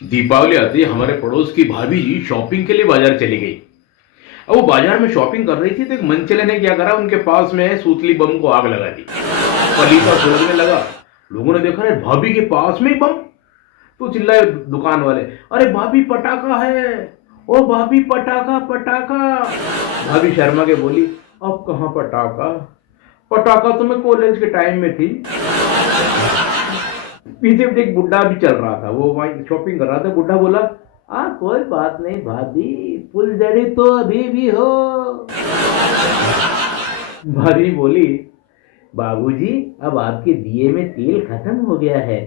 दीपावली आती है, हमारे पड़ोस की भाभी जी शॉपिंग के लिए बाजार चली गई। अब वो बाजार में शॉपिंग कर रही थी तो एक मनचले ने क्या करा, उनके पास में सूतली बम को आग लगा दी। पलीता सुलगने लगा। लोगों ने देखा, अरे भाभी के पास में ही बम। तो चिल्लाए दुकान वाले, अरे भाभी पटाखा है, ओ भाभी पटाखा पटाखा। भाभी शर्मा के बोली, अब कहाँ पटाखा, पटाखा तो मैं कॉलेज के टाइम में थी। पीछे एक बुढ़ा भी चल रहा था, वो वहां शॉपिंग कर रहा था। बुढ़ा बोला, हाँ कोई बात नहीं भाभी, फुलझड़ी तो अभी भी हो। भाभी बोली, बाबूजी अब आपके दिए में तेल खत्म हो गया है,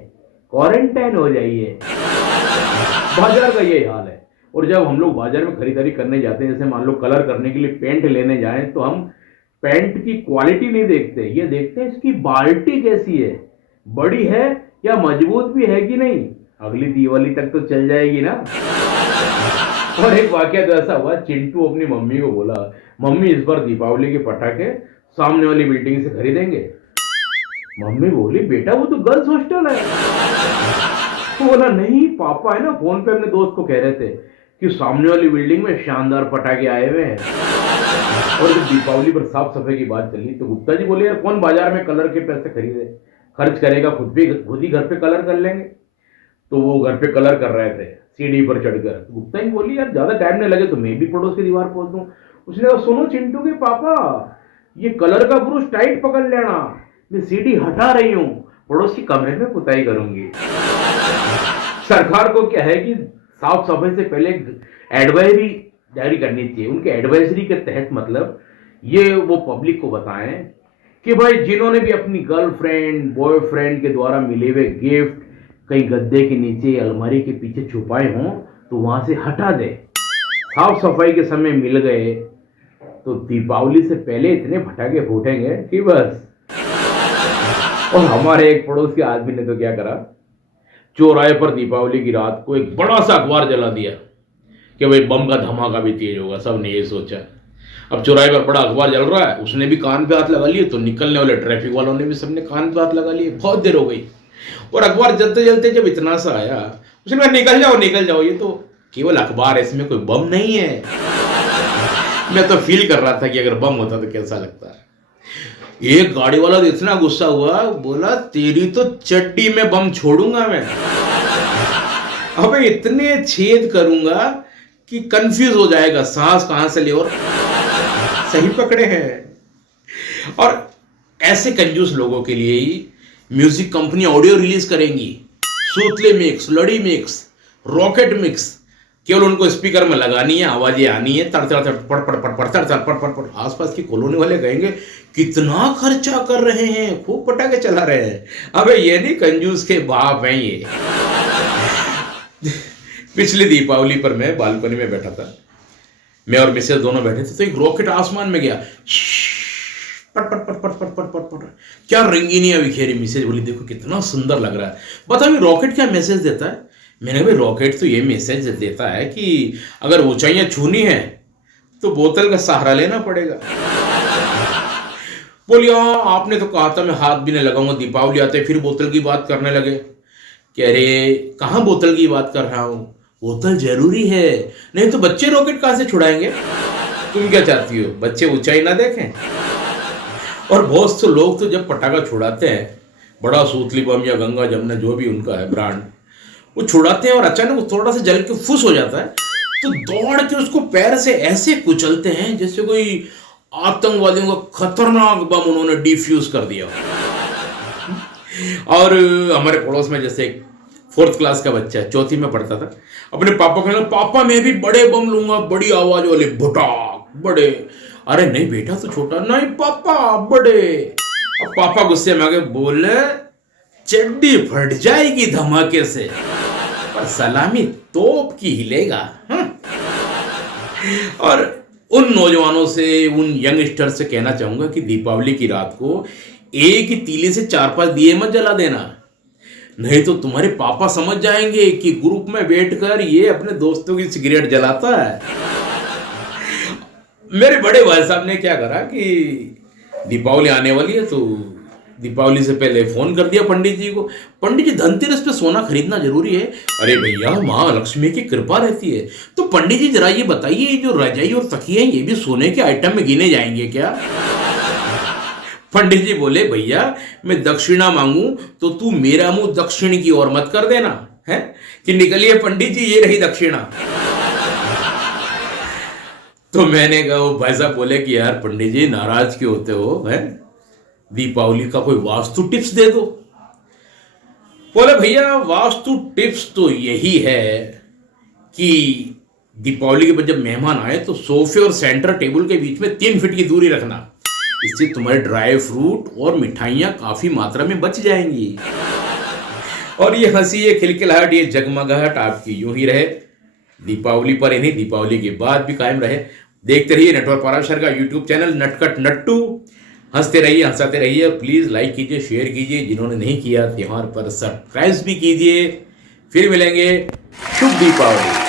क्वारंटाइन हो जाइए। बाजार का ये हाल है। और जब हम लोग बाजार में खरीदारी करने जाते हैं, जैसे मान लो कलर करने के लिए पेंट लेने जाएं, तो हम पेंट की क्वालिटी नहीं देखते, ये देखते हैं इसकी बाल्टी कैसी है, बड़ी है या मजबूत भी है कि नहीं, अगली दिवाली तक तो चल जाएगी ना। और एक वाकया तो ऐसा हुआ, चिंटू अपनी मम्मी को बोला, मम्मी इस बार दीपावली के पटाखे सामने वाली बिल्डिंग से खरीदेंगे। मम्मी बोली, बेटा वो तो गर्ल्स हॉस्टल है। तो बोला, नहीं पापा है ना, फोन पे अपने दोस्त को कह रहे थे कि सामने वाली बिल्डिंग में शानदार पटाखे आए हुए हैं। और जब दीपावली पर साफ सफाई की बात चली तो गुप्ता जी बोले, यार कौन बाजार में कलर के पैसे खरीदे, खर्च करेगा, खुद ही घर पे कलर कर लेंगे। तो वो घर पे कलर कर रहे थे सीढ़ी पर चढ़कर। गुप्ता जी बोली, यार ज्यादा टाइम नहीं लगे तो मैं भी पड़ोस की दीवार पोत दूं। उसने कहा, सुनो चिंटू के पापा, ये कलर का ब्रूश टाइट पकड़ लेना, मैं सीढ़ी हटा रही हूँ, पड़ोस की कमरे में पुताई करूंगी। सरकार को क्या है कि साफ सफाई से पहले एडवाइजरी जारी करनी चाहिए। उनके एडवाइजरी के तहत मतलब ये वो पब्लिक को बताएं कि भाई जिन्होंने भी अपनी गर्लफ्रेंड बॉयफ्रेंड के द्वारा मिले हुए गिफ्ट कहीं गद्दे के नीचे अलमारी के पीछे छुपाए हों तो वहां से हटा दे। साफ सफाई के समय मिल गए तो दीपावली से पहले इतने पटाखे फूटेंगे कि बस। और हमारे एक पड़ोस के आदमी ने तो क्या करा, चौराहे पर दीपावली की रात को एक बड़ा सा अखबार जला दिया कि भाई बम का धमाका भी तेज होगा, सबने ये सोचा। अब चौराहे पर बड़ा अखबार जल रहा है, उसने भी कान पे हाथ लगा लिए, तो निकलने वाले ट्रैफिक वालों ने भी सबने कान पे हाथ लगा लिए। बहुत देर हो गई और अखबार जलते जलते जब इतना सा आया, उसने कहा निकल जाओ, ये तो केवल अखबार है, इसमें कोई बम नहीं है। मैं तो फील कर रहा था कि अगर बम होता तो कैसा लगता है। एक गाड़ी वाला तो इतना गुस्सा हुआ, बोला तेरी तो चड्डी में बम छोड़ूंगा मैं। अबे इतने छेद करूंगा कि कंफ्यूज हो जाएगा, सांस कहां से ले। और सही पकड़े हैं। और ऐसे कंजूस लोगों के लिए ही म्यूजिक कंपनी ऑडियो रिलीज करेंगी, सूतले मिक्स, लड़ी मिक्स, रॉकेट मिक्स। केवल उनको स्पीकर में लगानी है, आवाजें आनी है, तड़ तड़ तड़ पड़ पड़ पड़ पड़ तड़ तड़ पड़ पड़ पड़। आसपास की कॉलोनी वाले कहेंगे कितना खर्चा कर रहे हैं, खूब पटाखे चला रहे हैं। अबे ये नहीं, कंजूस के बाप हैं ये। पिछली दीपावली पर मैं बालकनी में बैठा था, मैं और मिसेज दोनों बैठे थे, तो एक रॉकेट आसमान में गया, पट पट पट पट पट पट पट पट, क्या रंगीनियां बिखेरी। मिसेज बोली, देखो कितना सुंदर लग रहा है। बताओ रॉकेट क्या मैसेज देता है? मैंने कहा, रॉकेट तो ये मैसेज देता है कि अगर ऊंचाइयां छूनी है तो बोतल का सहारा लेना पड़ेगा। बोलिए, हाँ आपने तो कहा था मैं हाथ भी नहीं लगाऊंगा, दीपावली आते फिर बोतल की बात करने लगे। कह रहे, कहाँ बोतल की बात कर रहा हूं, बोतल जरूरी है, नहीं तो बच्चे रॉकेट कहां से छुड़ाएंगे। तुम क्या चाहती हो, बच्चे ऊंचाई ना देखें? और बहुत से लोग तो जब पटाखा छुड़ाते हैं, बड़ा सूतली बम या गंगा जमुना जो भी उनका है ब्रांड, वो छुड़ाते हैं और अचानक वो थोड़ा सा जल के फुस हो जाता है, तो दौड़ के उसको पैर से ऐसे कुचलते हैं जैसे कोई आतंकवादियों का खतरनाक बम उन्होंने डिफ्यूज कर दिया। और हमारे पड़ोस में जैसे एक 4th क्लास का बच्चा, चौथी में पढ़ता था, अपने पापा को, पापा मैं भी बड़े बम लूंगा, बड़ी आवाज वाले, भुटाक बड़े। अरे नहीं बेटा तो छोटा, नहीं पापा बड़े। अब पापा गुस्से में आगे बोले, चड्डी फट जाएगी धमाके से, पर सलामी तोप की हिलेगा। और उन नौजवानों से, उन यंगस्टर से कहना चाहूंगा कि दीपावली की रात को एक ही तीली से 4-5 दिए मत जला देना, नहीं तो तुम्हारे पापा समझ जाएंगे कि ग्रुप में बैठकर ये अपने दोस्तों की सिगरेट जलाता है। मेरे बड़े भाई साहब ने क्या करा कि दीपावली आने वाली है तो दीपावली से पहले फोन कर दिया पंडित जी को, पंडित जी धनतेरस पे सोना खरीदना जरूरी है। अरे भैया माँ लक्ष्मी की कृपा रहती है। तो पंडित जी जरा ये बताइए, ये जो रजाई और तकिए हैं ये भी सोने के आइटम में गिने जाएंगे क्या? पंडित जी बोले भैया मैं दक्षिणा मांगू तो तू मेरा मुंह दक्षिण की ओर मत कर देना है कि निकलिए पंडित जी ये रही दक्षिणा। तो मैंने कहा, वो भाई साहब बोले कि यार पंडित जी नाराज क्यों होते हो, है दीपावली का कोई वास्तु टिप्स दे दो। बोले भैया वास्तु टिप्स तो यही है कि दीपावली के बाद जब मेहमान आए तो सोफे और सेंटर टेबल के बीच में 3 फीट की दूरी रखना, इससे तुम्हारे ड्राई फ्रूट और मिठाइयाँ काफी मात्रा में बच जाएंगी। और ये हंसी, ये खिलखिलाहट, ये जगमगाहट आपकी यूं ही रहे, दीपावली पर ही नहीं दीपावली के बाद भी कायम रहे। देखते रहिए नटवर पाराशर का यूट्यूब चैनल नटखट नट्टू। हंसते रहिए, हंसाते रहिए। प्लीज लाइक कीजिए, शेयर कीजिए, जिन्होंने नहीं किया त्योहार पर सब्सक्राइब भी कीजिए। फिर मिलेंगे। शुभ दीपावली।